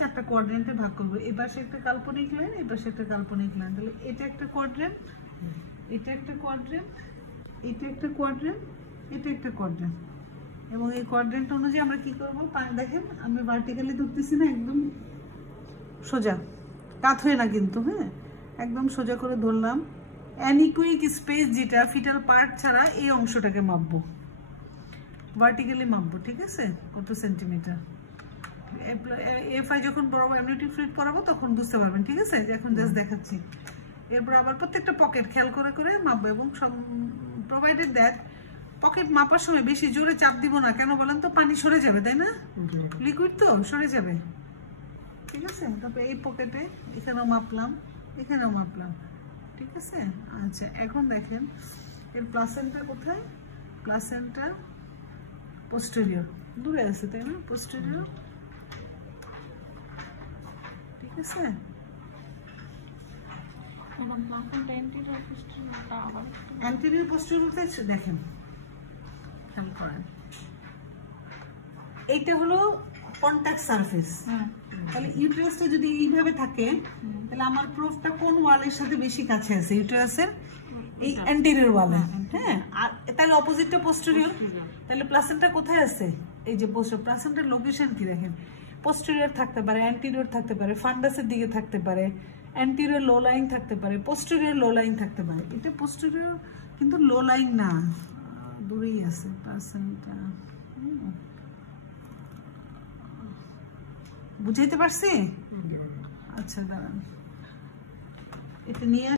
চারটা কোয়াড্রেন্টে ভাগ করব। এই পাশে একটা কাল্পনিক লাইন, এই পাশে একটা কাল্পনিক লাইন। তাহলে এটা একটা কোয়াড্রেন্ট, এটা একটা কোয়াড্রেন্ট, এটা একটা কোয়াড্রেন্ট, এটা একটা কোয়াড্রেন্ট। এবং এই কোয়াড্রেন্ট অনুযায়ী আমরা কি করব? দেখেন আমি ভার্টিক্যালি ধরতেছি না, একদম সোজা, কাত হয়ে না কিন্তু, হ্যাঁ, একদম সোজা করে ধরলাম। অ্যানিকুইক স্পেস যেটা ফিটাল পার্ট ছাড়া এই অংশটাকে মাপবো, ভার্টিক্যালি মাপবো, ঠিক আছে? কত সেন্টিমিটার। এফআই যখন পড়াবো, অ্যামনিওটিক ফ্লুইড পড়াবো তখন বুঝতে পারবেন, ঠিক আছে? এখন জাস্ট দেখাচ্ছি। এরপর আবার প্রত্যেকটা পকেট খেয়াল করে করে মাপবো, এবং প্রোভাইডেড দ্যাট পকেট মাপার সময় বেশি জোরে চাপ দিব না। কেন বলেন তো? পানি সরে যাবে, তাই না? লিকুইড তো সরে যাবে, ঠিক আছে? তারপরে এই পকেটে এখানেও মাপলাম, এখানেও মাপলাম, ঠিক আছে? আচ্ছা, এখন দেখেন এর প্লাসেন্টা কোথায়? প্লাসেন্টা পোস্টেরিয়র, দূরে আছে, তাই না? পোস্টেরিয়র, ঠিক আছে? অ্যান্টেরিয়র পোস্টেরিয়র দেখেন, খেয়াল করেন, এইটা হলো কন্টাক্ট সারফেস। তাহলে ইউটেরাসটা যদি এইভাবে থাকে, তাহলে আমার প্রোফটা কোন ওয়ালের সাথে বেশি কাছে আছে? ইউটেরাসের এই অ্যান্টেরিয়র ওয়ালে, হ্যাঁ। আর তাহলে অপোজিটটা পোস্টেরিয়র, তাহলে প্লাসেন্টা কোথায় আছে? এই যে পোস্টেরিয়র। প্লাসেন্টার লোকেশন কি দেখেন? পোস্টেরিয়র থাকতে পারে, অ্যান্টেরিয়র থাকতে পারে, ফান্ডাসের দিকে থাকতে পারে, অ্যান্টেরিয়র লো লাইন থাকতে পারে, পোস্টেরিয়র লো লাইন থাকতে পারে। এটা পোস্টেরিয়র কিন্তু লো লাইন না, দূরেই আছে প্লাসেন্টা। বুঝাইতে পারছি? আচ্ছা, দাঁড়ান, এটা নিয়ে